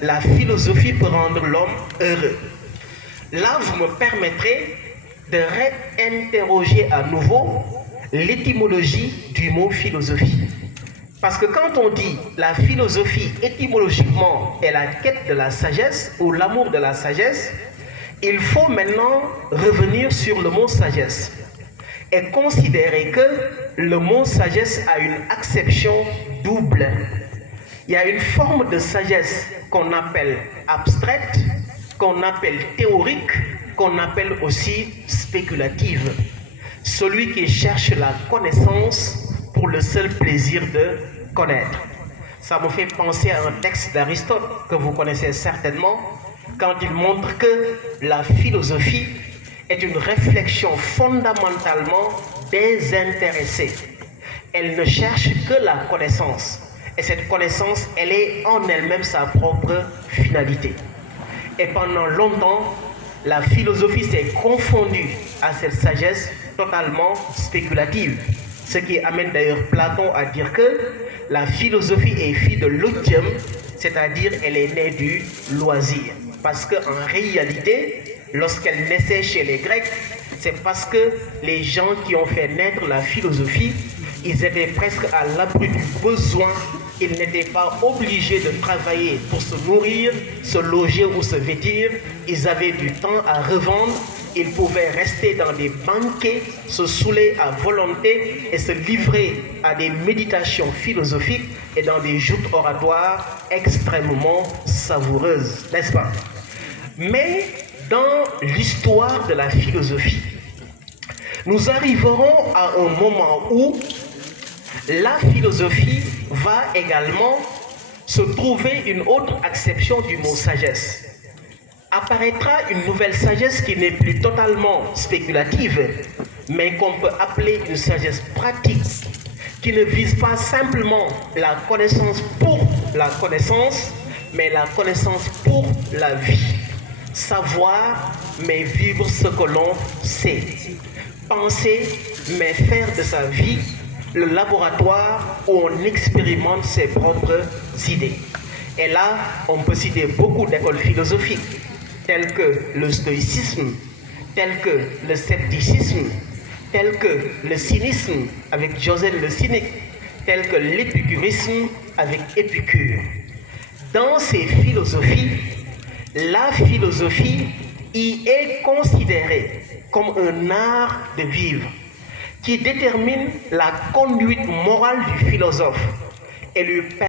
la philosophie peut rendre l'homme heureux. Là, vous me permettrez de réinterroger à nouveau l'étymologie du mot philosophie. Parce que quand on dit la philosophie étymologiquement est la quête de la sagesse ou l'amour de la sagesse, il faut maintenant revenir sur le mot sagesse et considérer que le mot sagesse a une acception double. Il y a une forme de sagesse qu'on appelle abstraite, qu'on appelle théorique, qu'on appelle aussi spéculative. Celui qui cherche la connaissance pour le seul plaisir de connaître. Ça me fait penser à un texte d'Aristote que vous connaissez certainement, quand il montre que la philosophie est une réflexion fondamentalement désintéressée. Elle ne cherche que la connaissance. Et cette connaissance, elle est en elle-même sa propre finalité. Et pendant longtemps, la philosophie s'est confondue à cette sagesse totalement spéculative. Ce qui amène d'ailleurs Platon à dire que la philosophie est fille de l'otium, c'est-à-dire elle est née du loisir. Parce qu'en réalité, lorsqu'elle naissait chez les Grecs, c'est parce que les gens qui ont fait naître la philosophie, ils étaient presque à l'abri du besoin. Ils n'étaient pas obligés de travailler pour se nourrir, se loger ou se vêtir. Ils avaient du temps à revendre. Ils pouvaient rester dans des banquets, se saouler à volonté et se livrer à des méditations philosophiques et dans des joutes oratoires extrêmement savoureuses, n'est-ce pas? Mais dans l'histoire de la philosophie, nous arriverons à un moment où la philosophie va également se trouver une autre acception du mot sagesse. Apparaîtra une nouvelle sagesse qui n'est plus totalement spéculative, mais qu'on peut appeler une sagesse pratique, qui ne vise pas simplement la connaissance pour la connaissance, mais la connaissance pour la vie. Savoir, mais vivre ce que l'on sait. Penser, mais faire de sa vie le laboratoire où on expérimente ses propres idées. Et là, on peut citer beaucoup d'écoles philosophiques, telles que le stoïcisme, telles que le scepticisme, telles que le cynisme avec Joseph le cynique, telles que l'épicurisme avec Épicure. Dans ces philosophies, la philosophie y est considérée comme un art de vivre qui détermine la conduite morale du philosophe et lui permet